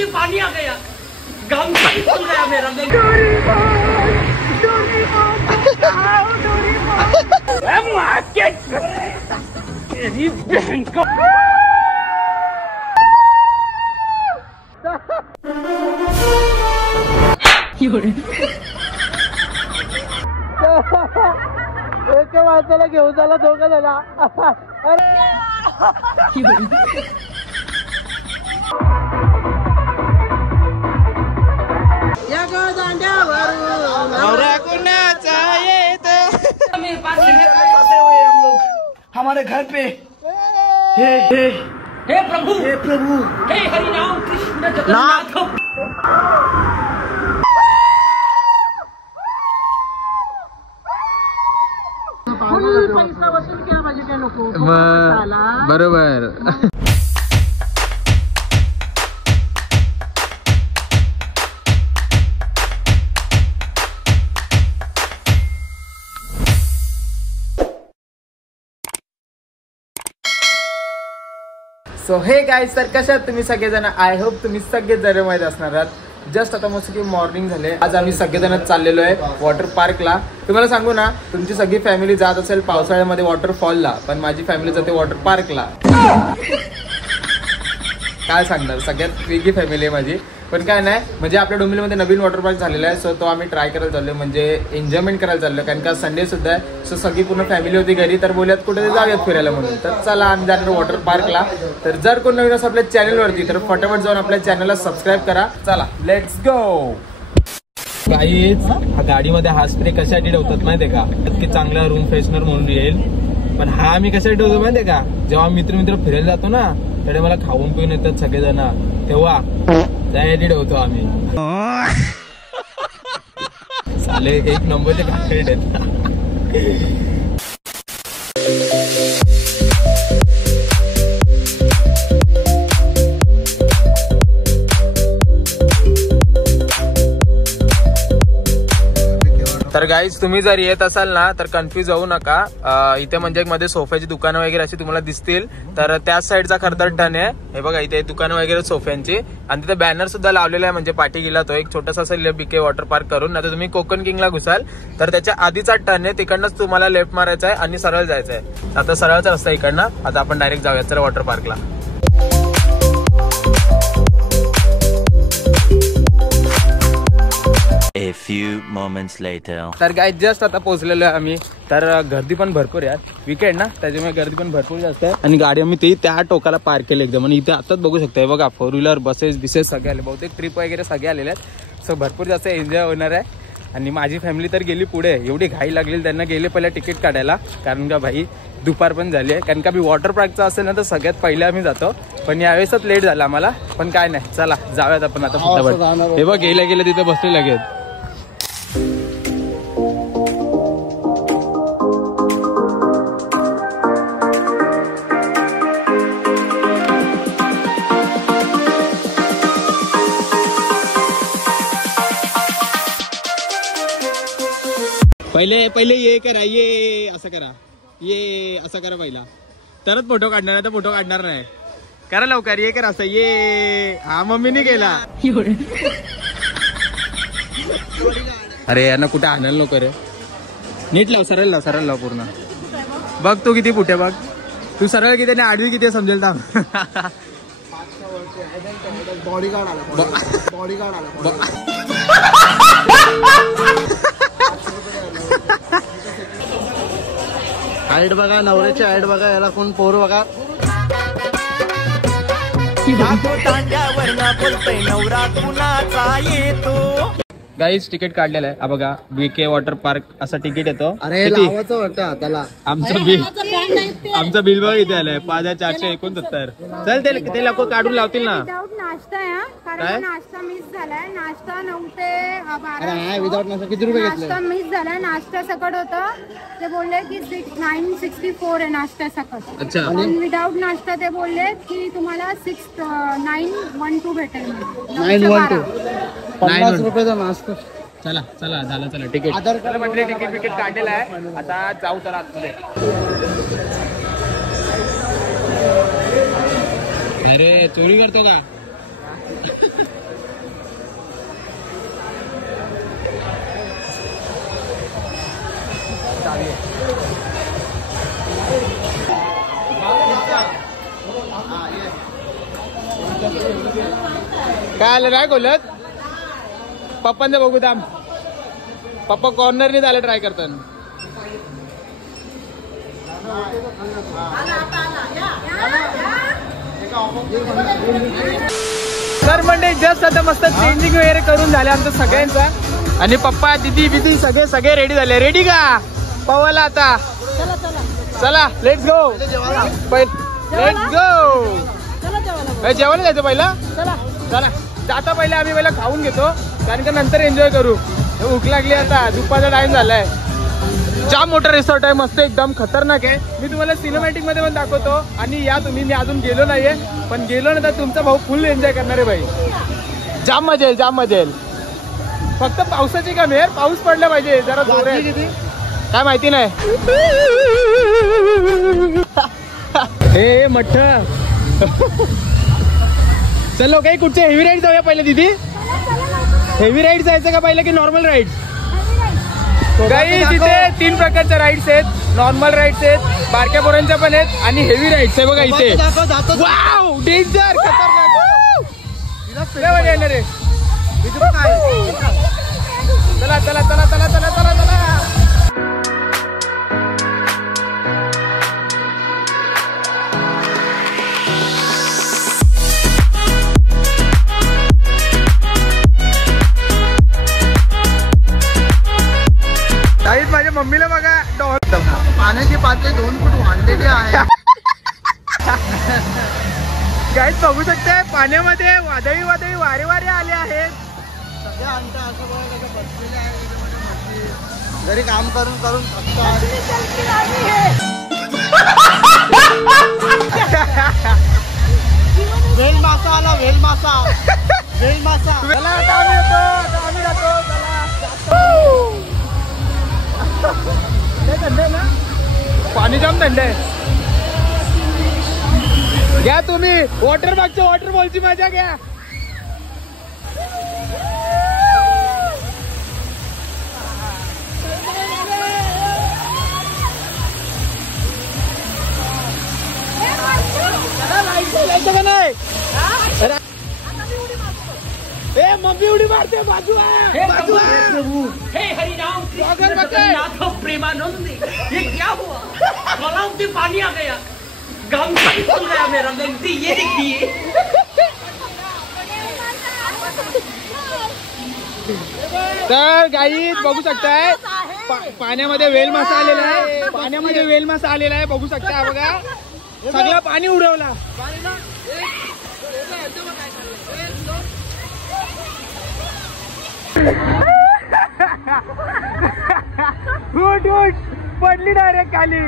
में पानी आ गया, गाँव खुल गया मेरा। तेरी बहन को एका माणसाला घेऊन झाला धोका झाला. या दांड्यावर मेरे पास फंसे हुए हैं हम लोग हमारे घर पे. हे प्रभु, हे हरि राम कृष्ण जगन्नाथ. पैसा वसूल केला पाहिजे त्या लोक. बरोबर. सो हे गाईज, तर कशात तुम्ही सगळेजण? आय होप तुम्ही सगळेजण माहीत असणार आहात. जस्ट आता मस्त की मॉर्निंग झाले. आज आम्ही सगळेजण चाललेलो आहे वॉटर पार्कला. तुम्हाला सांगू ना, तुमची सगळी फॅमिली जात असेल पावसाळ्यामध्ये वॉटरफॉलला, पण माझी फॅमिली जाते वॉटर पार्कला. काय सांगणार, सगळ्यात वेगळी फॅमिली आहे माझी. पण काय नाही, म्हणजे आपल्या डोंबिवलीमध्ये नवीन वॉटर पार्क झालेला आहे. सो तो आम्ही ट्राय करायला चाललो, म्हणजे एन्जॉयमेंट करायला चाललो, कारण का संडे सुद्धा आहे. सो सगळी पूर्ण फॅमिली होती घरी, तर बोलत कुठे जाऊयात फिरायला म्हणून. तर चला आम्ही जाणार वॉटर पार्कला. तर जर कोण नवीन असं आपल्या चॅनलवरती, तर फटाफट जाऊन आपल्या चॅनलला सबस्क्राईब करा. चला लेट्स गो. गाईज, गाडीमध्ये हा स्प्रे कशासाठी ठेवतात माहितीये का? की चांगला रूम फ्रेशनर म्हणून येईल. पण हा आम्ही कशासाठी ठेवतो माहितीये का? जेव्हा मित्र फिरायला जातो ना, तेव्हा मला खाऊन पिऊन येतात सगळेजण, तेव्हा त्यासाठी ठेवतो आम्ही. चाले एक नंबरचे घाटेट आहेत. तर गाईज, तुम्ही जर येत असाल ना, तर कन्फ्युज होऊ नका. इथे म्हणजे मध्ये सोफ्याची दुकानं वगैरे अशी तुम्हाला दिसतील. तर त्याच साईडचा खरतर टर्न आहे. हे बघा, इथे दुकानं वगैरे सोफ्यांची, आणि तिथे बॅनर सुद्धा लावलेला आहे. म्हणजे पाठी गेला तो एक छोटासा असेल बीके वॉटर पार्क करून. आता तुम्ही कोकण किंगला घुसाल तर त्याच्या आधीचा टर्न आहे, तिकडनंच तुम्हाला लेफ्ट मारायचा आहे आणि सरळ जायचं आहे. आता सरळचा रस्ता इकडनं. आता आपण डायरेक्ट जाऊया चला वॉटर पार्कला. A few moments later. तर गाईज, जस्ट आता पोहोचलेलो आहे आम्ही. तर गर्दी पण भरपूर आहे, विकेंड ना, त्याच्यामुळे गर्दी पण भरपूर जास्त आहे. आणि गाडी आम्ही ते त्या टोकाला पार्क केली एकदम. आणि इथे आताच बघू शकता, बघा 4 व्हीलर बसेस बिसेस सगळे आले. बहुतेक ट्रिप वगैरे सगळे आलेले आहेत. सो भरपूर जास्त एन्जॉय होणार आहे. आणि माझी फॅमिली तर गेली पुढे. एवढी घाई लागली त्यांना, गेले पहिला तिकीट काढायला, कारण का भाई दुपार पण झाली आहे. कारण का मी वॉटर पार्कचा असेल ना, तर सगळ्यात पहिले आम्ही जातो. पण यावेळेसच लेट झाला आम्हाला. पण काय नाही, चला जाऊयात आपण आता फटाफट. हे बघ, गेल्या तिथे बसले लगेच. पहिले ये करा, ये असं करा, ये असं करा पहिला, तरच फोटो काढणार. आता फोटो काढणार नाही. करा लवकर, ये करा असं, ये. हा, मम्मीने केला. अरे यांना कुठे आणायला नको रे. नीट लाव, सरळ लाव पूर्ण. बघ तू किती फुटे बघ. तू सरळ किती आणि आडवी किती समजेल थांब. बॉडीगार्ड आला. हाईट बघा, नवऱ्याची हाईट बघा, याला कोण पोर बघा. गाईज, तिकीट काढलेलं आहे. बघा, बीके वॉटर पार्क असं तिकीट येतो. अरे लावायचं वाटतं त्याला. आमचं बिल बघ इथे आलंय 5469. चल ते लोक काढून लावतील ना. नाश्ता आहे, कारण नाश्ता मिस झालाय. नाश्ता 9 ते 12. विदाउट नाश्ता किती रुपये घेतले? नाश्ता मिस झालाय. नाश्ता सकट होतं, ते बोलले की 964 आहे नाश्ता सकट. अच्छा. आणि विदाउट नाश्ता ते बोलले की तुम्हाला 6912 भेटेल. 912 50 रुपयाचा नाश्ता. चला झालं तिकीट. म्हटले तिकीट काढलेलं आहे. आता जाऊ तर आतमध्ये. अरे चोरी करतो का? काय आलं नाही बोलत पप्पांचं बघू दाम पप्पा कॉर्नरने झालं ट्राय करताना सर म्हणजे जस्ट आता मस्त चेंजिंग वगैरे करून झाले आमचं सगळ्यांचा आणि पप्पा दीदी बिदी सगळे रेडी झाले रेडी का पवाला आता चला लेट्स गो लेट्स गो जेवायला जायचं पहिला चला जाता पहिले आम्ही पहिला खाऊन घेतो कारण का नंतर एन्जॉय करू भूक लागली आता दुपारचा टाइम झालाय जाम मोठा रिसॉर्ट आहे मस्त एकदम खतरनाक आहे मी तुम्हाला सिनेमॅटिक मध्ये पण दाखवतो आणि या तुम्ही मी अजून गेलो नाहीये पण गेलो ना तर तुमचा भाऊ फुल एन्जॉय करणार आहे भाई जाम मजा येईल फक्त पावसाची कमी आहे पाऊस पडला पाहिजे जरा जोरात काय माहिती नाही हे मठ चलो काही कुठचे हेवी राईड जाऊया पहिले दीदी हेवी राईड जायचं का पहिले की नॉर्मल राईड काही तिथे 3 प्रकारच्या राईड्स आहेत नॉर्मल राईड्स आहेत बारक्या पोरांच्या पण आहेत आणि हेवी राईड्स आहे बघा इथे वाव डेंजर खतरनाक येणार आहे चला चला चला चला चला चला चला माझ्या मम्मीला बघा पाण्याची पातळी 2 फूट वाढलेली आहे गाईज बघू शकताय पाण्यामध्ये वादळी वारे आले आहेत सगळ्या आमच्या आजूबाजूला बसलेले आहे घरी काम करून वेल मासा आला वेल मासा चला आता आम्ही येतो आम्ही जातो थंड ना पाणी जाम थंड आहे घ्या तुम्ही वॉटरफॉलची मजा घ्या का नाही मम्मी उडी मारते बाजू हे हरिराम कृष्ण प्रेमानंद ये क्या हुआ तालाब में पानी आ गया गांव से निकल गया मेरा गलती ये देखिए तर गाईज बघू शकताय पाण्यामध्ये वेल मासा आलेला आहे बघू शकताय बघा सगळं पाणी उडवला पडली डायरेक्ट खाली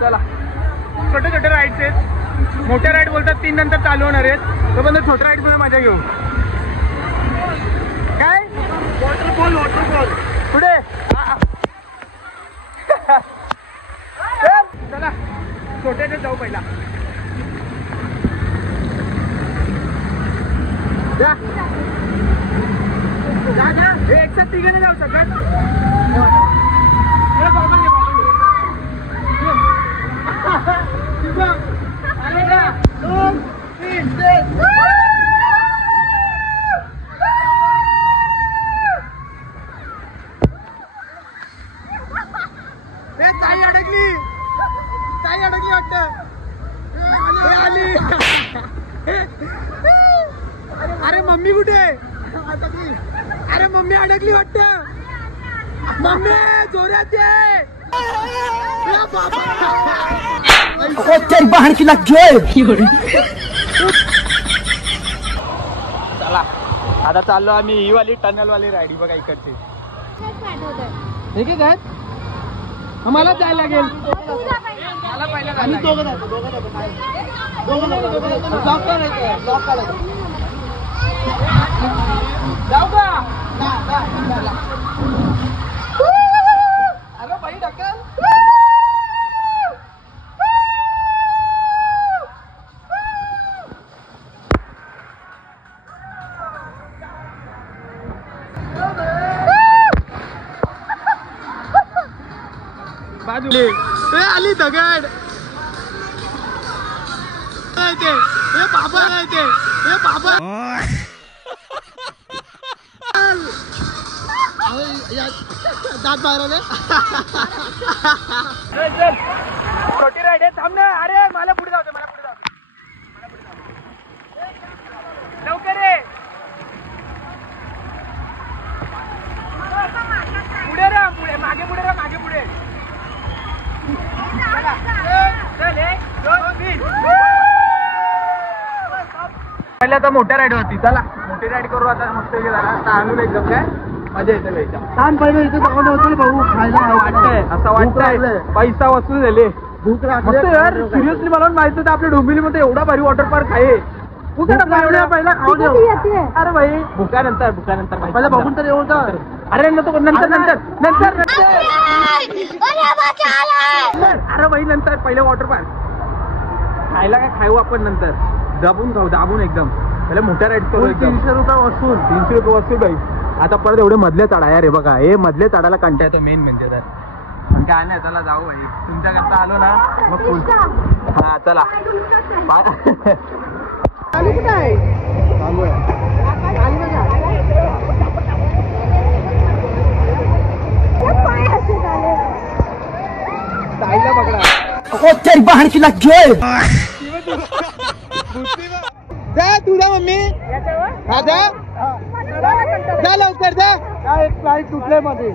चला छोटे राईड्स आहेत मोठ्या राईड बोलतात 3 नंतर चालू होणार आहेत तो पण छोट्या राईड मध्ये मजा घेऊ काय वॉटरफॉल पुढे चला छोट्याचे जाऊ पहिला एक साथ तिघे जाऊ शकत ताई अडकली वाटत आली अरे मम्मी कुठे अरे मम्मी अडकली वाटत मम्मी जोरात बहन की लग चला आता चाललो आम्ही ही वाली टनल वाली राईड बघा इकडची ठीक आहे काय आम्हाला जायला लागेल मला पहिला जाऊ का अरे बाई ढकल आली दगड बाबा बाबा दात बाहेर आले. छोटी राईड आहे थांब ना. अरे मला पुढे जाऊ दे मला पुढे जाऊ दे लवकर रे पुढे रा पुढे मागे पुढे रा मागे पुढे पहिले आता मोठ्या राईड होती. चला मोठी राईड करू आता. मस्त आणून एकदम काय मजा येते घ्यायच्या. छान पहिले इथे जाऊन होतो भाऊ खायला वाटतंय असं वाटतंय पैसा वसूल झाले. भूक लागली यार सिरियसली मला माहित होतं आपल्या डोंबिवलीमध्ये एवढा भारी वॉटर पार्क आहे. पहिला खाऊ दे. अरे भाई भुकानंतर पहिला बघून तर येऊ तर. अरे नंतर नंतर अरे भाई नंतर पहिले वॉटर पार्क खायला काय खाऊ आपण नंतर दाबून खाऊ दाबून एकदम. पहिले मोठ्या राईड करू. 300 रुपये वसूल. 300 रुपये वसूल भाई. आता परत एवढे मधले चढा यार. हे बघा हे मधले चढायला कंटाळा येतो मेन म्हणजे तर. पण काय नाही चला जाऊ भाई. तुमच्याकरता आलो ना मग फुल. हा चला चालू कुठं आहे? चालू आहे. ताईला पकडा. तेरी बहन की लग गई. जा तुला मम्मी. हा जा जा लवकर जा. काय एक फ्लाईट सुटले मध्ये.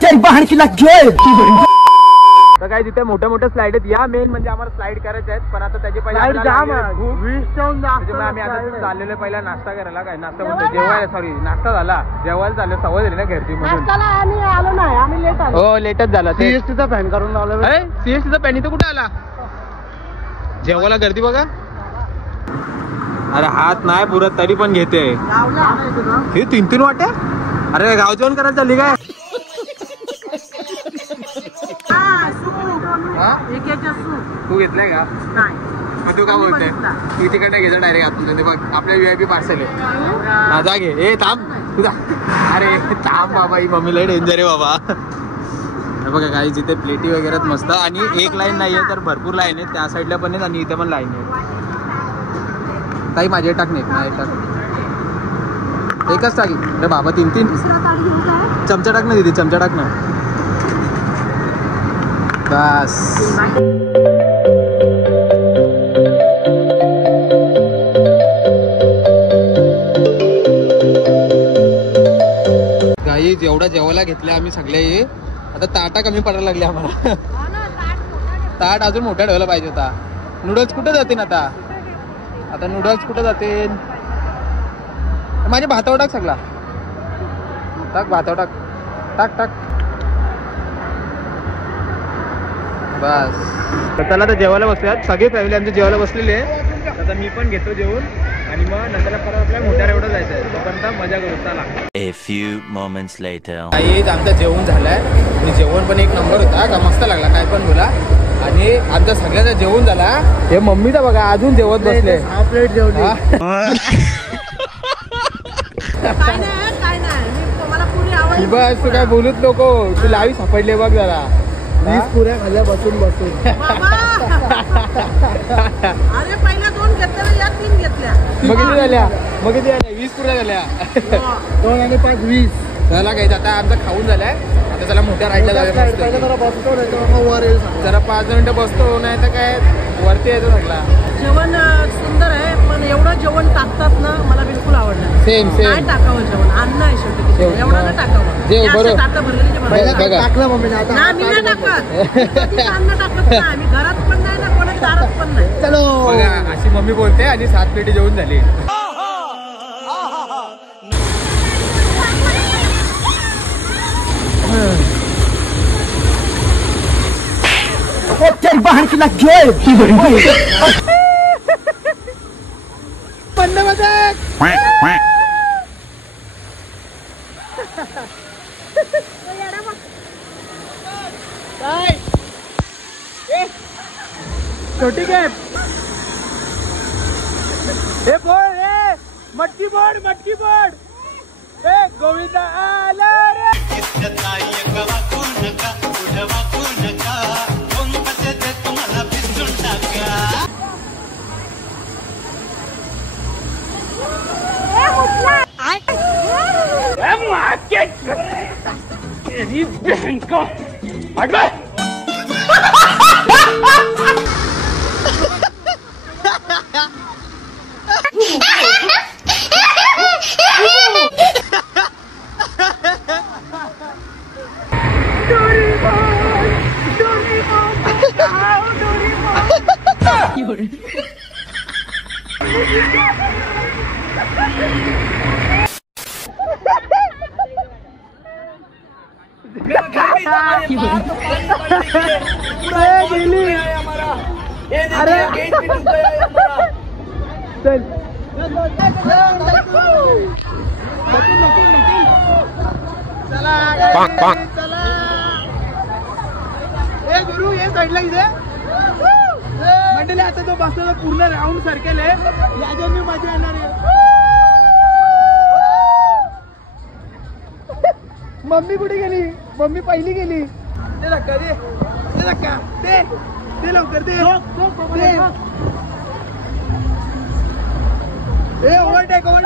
तेरी बहन की लग गई. तर काय तिथे मोठ्या मोठ्या स्लाइड आहेत. या मेन म्हणजे आम्हाला स्लाइड करायचे आहेत. पण आता त्याची Slide जाम आहे. त्याच्यामुळे आम्ही आता चाललेलो पहिला नाश्ता करायला. काय नाश्ता म्हणतो जेवायला. सॉरी नाश्ता झाला जेवायला चाललं. सवय झाली ना घरची म्हणून. आम्ही आलो नाही. आम्ही लेट आलो. हो लेटच झाला. सीएसटीचा फॅन करून लावला. सीएसटीचा पॅन इथं कुठे आला. जेवायला गर्दी बघा. अरे हात नाही पुरत तरी पण घेते. हे 3 वाट्या. अरे गाव जेवण करायला चालली काय. तू घेतलाय का. मग तू काय बोलतोय. तू तिकडे घ्यायचं डायरेक्ट आतून. बघ आपल्या VIP पार्सल आहे. हा जा घे. ए थांब तुझा. अरे थांब बाबा ही मम्मी लय डेंजर आहे बाबा. बघा काही जिथे प्लेटी वगैरे मस्त. आणि एक लाईन नाहीये तर भरपूर लाईन आहे. त्या साईडला पण आहेत आणि इथे पण लाईन आहे. ताई माझे टाक नाही टाक. एकच टाकी. अरे बाबा 3 चमचा टाक ना. दिदी चमचा टाक ना बस. गाई जेवढा जेवायला घेतल्या आम्ही सगळे. आता ताटा कमी पडायला लागले आम्हाला. ताट अजून मोठा ठेवायला पाहिजे होता. नूडल्स कुठे जातील आता. नूडल्स कुठे जातील. माझ्या भातावर टाक सगळा. टाक भातावर टाक टाक टाक बस. तर त्याला तर जेवायला बसल्यात सगळे फॅमिली आमच्या जेवायला बसलेले आहे. आता मी पण घेतो जेवून आणि मग नंतर परत आपल्या मोठ्या एवढं जायचं आहे. तोपर्यंत मजा करू चला. A few moments later. आमचं जेवण झालंय आणि जेवण पण एक नंबर होता. का मस्त लागला काय पण बोला. आणि आमच्या सगळ्यांचा जेवण झाला. हे मम्मीचा बघा अजून जेवत बसले. 6 प्लेट जेवली. बस तू काय बोलूच नको. तू लावी सापडले बघ जरा. 20 पुऱ्या खाल्ल्या बसून बसून. अरे पहिल्या 2 घेतल्या या 3 घेतल्या. मग किती झाल्या. 20 पुऱ्या झाल्या. 2 आणि 5 20 झाला काही. आता आमचं खाऊन झालंय. आता त्याला मोठ्या राईडला जाऊया. पहिलं जरा बसतो नाही तर मग वर येईल. जरा 5 मिनिटं बसतो नाही तर काय वरती येतो सगळा. जेवण सुंदर आहे पण एवढं जेवण टाकतात ना मला बिलकुल आवडलं. सेम काय टाकावं जेवण. अन्न आहे शेवटी. एवढं ना टाकावं. जेव बरोबर. टाका भरलेली जे भरलेली. बघा. टाकलं मम्मीने आता. ना मी नाही टाकत. कधीच अन्न टाकत नाही. आम्ही घरात पण नाही ना कोणाच्या दारात पण नाही. चलो बघा अशी मम्मी बोलते आणि 7 प्लेटी जेवून झाली. तेरी बहन की लग गई. बंद मजाक. छोटी कॅप हे बोल हे मटकी बोर्ड हे गोविंदा आला रे बहन को अरे चल चला ए गुरु ये साईडला इथे मंडळी आता तो बसलेला पूर्ण राऊंड सर्कल आहे याच्यावर मजा येणार आहे मम्मी कुठे गेली मम्मी पहिली गेली ते धक्का ते धक्का ते लवकर ते ओव्हरटेक कर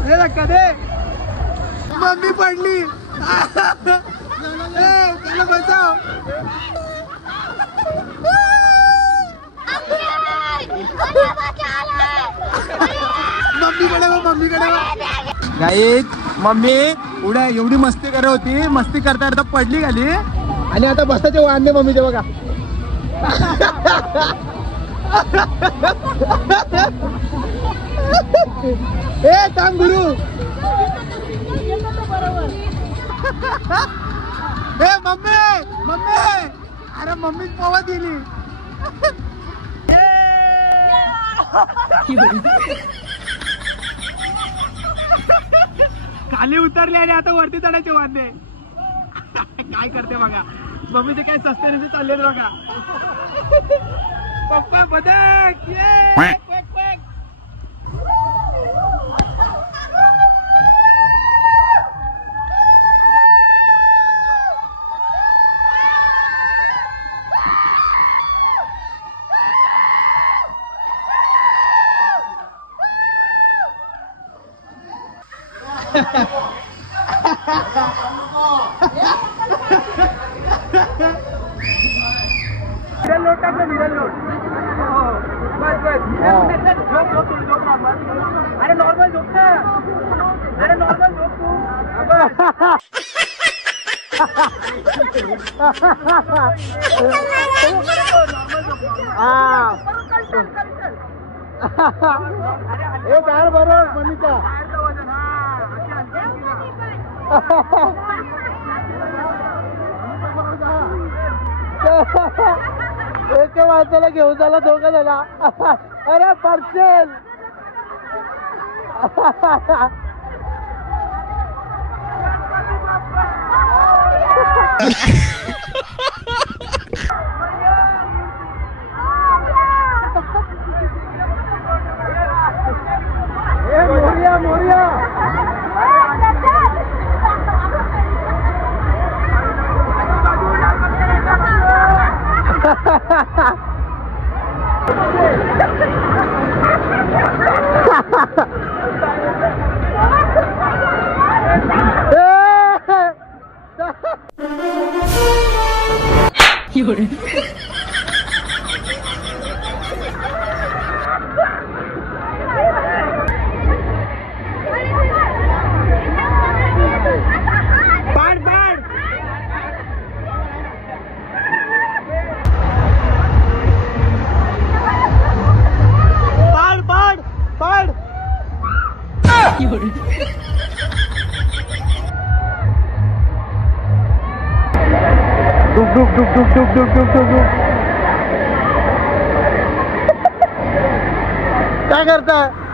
ते धक्का दे मम्मी पडली त्याला बचाव मम्मीकडे गाईत मम्मी उड्या एवढी मस्ती करत होती मस्ती करता करता पडली खाली आणि आता बसायचे वांदे मम्मीचे बघा ए थांब गुरु ए मम्मी अरे मम्मीच पोवा दिली खाली उतरले आणि आता वरती चढायचे वांदे काय करते बघा मम्मीचे काय सस्ते चालले बघा पप्पा बदक लोट टाकलं लोट बस अरे नॉर्मल झोप अरे नॉर्मल झोप तू काय बरोबर मनीचा एका माणसाला घेऊन झाला धोका झाला अरे पार्सल मोरिया क्या करता है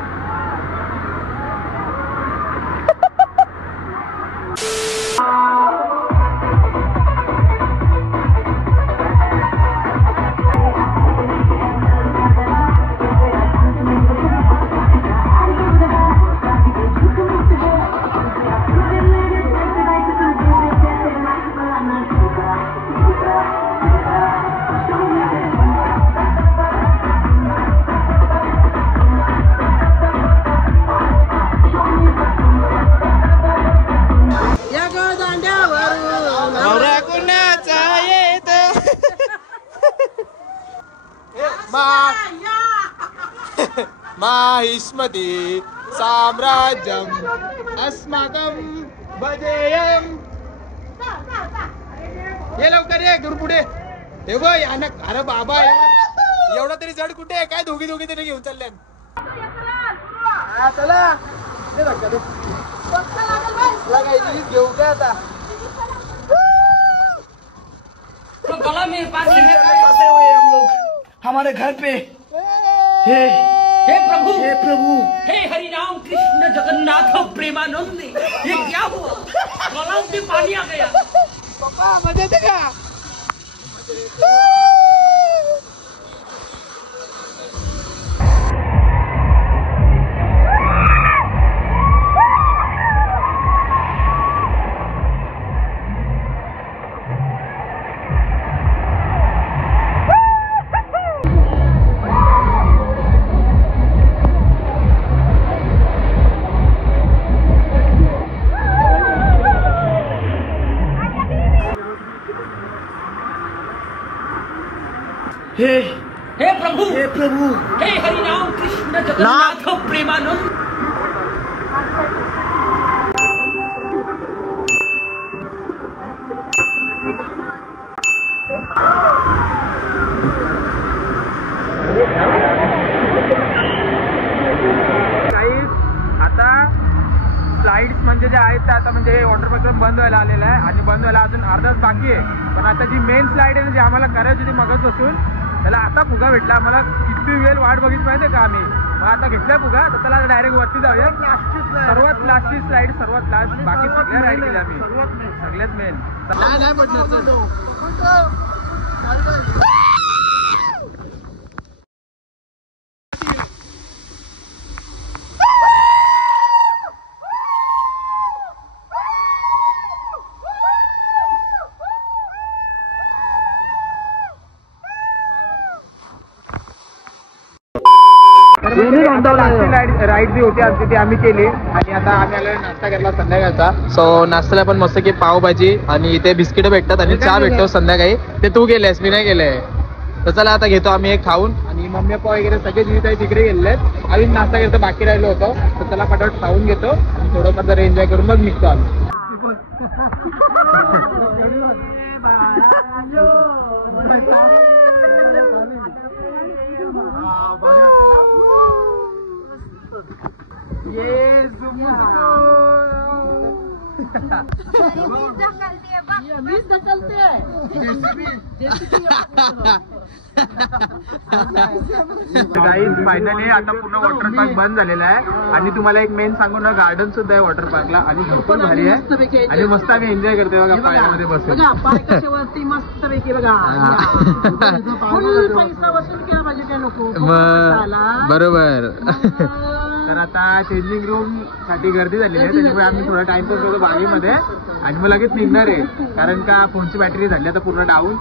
माहिष्मती साम्राज्यम अस्माकं भजेयम. ये लवकर ये दूर पुढे. हे बघ यानं. अरे बाबा एवढा तरी जड कुठे आहे? काय दोघी तरी घेऊन चालले. चला घेऊ काय आता. तो गला मेरे पास है, फंसे हुए हम लोग हमारे घर पे. हे प्रभु, हे प्रभु, हे हरि राम कृष्ण जगन्नाथ प्रेमानंद, ये क्या हुआ? गला में पानी आ गया. पप्पा मजा येते का? हे प्रभु, हे प्रभु, हे हरि राम कृष्ण जगन्नाथ प्रेमानंद. आता स्लाइड्स म्हणजे जे आहेत ते आता म्हणजे वॉटर पार्क बंद व्हायला आलेला आहे आणि बंद व्हायला अजून अर्धाच बाकी आहे. पण आता जी मेन स्लाइड आहे ना जी आम्हाला करायची होती मगच बसून त्याला आता फुगा भेटला. आम्हाला किती वेळ वाट बघितली माहिती का आम्ही. मग आता घेतलाय फुगा तर त्याला डायरेक्ट वरती जाऊया. सर्वात लास्टची स्लाइड सर्वात लास्ट. बाकी सगळ्या राईड केल्या आम्ही सगळ्यात मेन. नाही पडणार. राईड जी होती आमची ती आम्ही केली आणि आता आम्ही आलो नाश्ता केला संध्याकाळचा. सो नाश्त्याला पण मस्त की पावभाजी आणि इथे बिस्किट भेटतात आणि चहा भेटतो संध्याकाळी. ते तू केलंयस मी नाही केलंय. तर चला आता घेतो आम्ही एक खाऊन. आणि मम्मी पप्पा वगैरे सगळे जिथे तिकडे गेलेले आहेत. आम्ही नाश्ता करतो बाकी राहिलो होतो. तर चला पटापट खाऊन घेतो आणि थोडंफार जरा एन्जॉय करून मग निघतो आम्ही. फायनली आता पूर्ण वॉटर पार्क बंद झालेला आहे आणि तुम्हाला एक मेन सांगू ना गार्डन सुद्धा आहे वॉटर पार्कला आणि झोप पण भारी आहे आणि मस्त आम्ही एन्जॉय करतोय बघा पाण्यामध्ये बसून. मस्त पैकी बघा पैसा वसूल केला पाहिजे त्या लोक. बरोबर. तर आता चेंजिंग रूम साठी गर्दी झालेली आहे त्याच्यामुळे आम्ही थोडा टाइमपास करतो बागेमध्ये आणि मग लगेच निघणार आहे कारण का फोनची बॅटरी झाली आता पूर्ण डाऊन.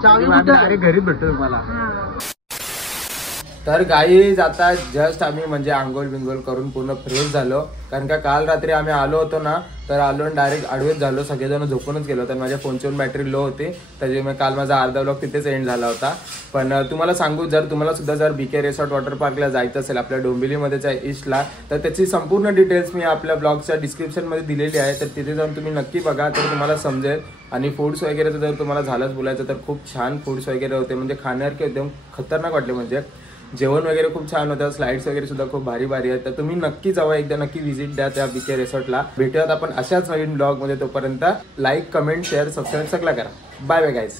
डायरेक्ट घरीच भेटतो तुम्हाला. तर गाईज आता जस्ट आम्ही म्हणजे आंघोळ बिंगोळ करून पूर्ण फ्रेश झालो कारण का काल रात्री आम्ही आलो होतो ना तर आलो आणि डायरेक्ट आडवेच झालो. सगळेजण झोपूनच गेलो तर माझ्या फोनची पण बॅटरी लो होती त्याच्यामुळे काल माझा अर्धा व्लॉग तिथेच एंड झाला होता. पण तुम्हाला सांगू जर तुम्हाला सुद्धा जर बीके रिसॉर्ट वॉटर पार्कला जायचं असेल आपल्या डोंबिवलीमध्येच्या ईस्टला तर त्याची संपूर्ण डिटेल्स मी आपल्या ब्लॉगच्या डिस्क्रिप्शनमध्ये दिलेली आहे. तर तिथे जाऊन तुम्ही नक्की बघा तर तुम्हाला समजेल. आणि फूड्स वगैरे जर तुम्हाला झालंच बोलायचं तर खूप छान फूड्स वगैरे होते म्हणजे खाण्यासारखे एकदम खतरनाक वाटले. म्हणजे जेवण वगैरे खूप छान होतं. स्लाइड्स वगैरे सुद्धा खूप भारी भारी आहेत. तर तुम्ही नक्की जावा एकदा नक्की व्हिजिट द्या त्या बीके रिसॉर्टला. भेटूयात आपण अशाच नवीन ब्लॉगमध्ये. तोपर्यंत लाईक कमेंट शेअर सबस्क्राईब सगळं करा. Bye bye guys.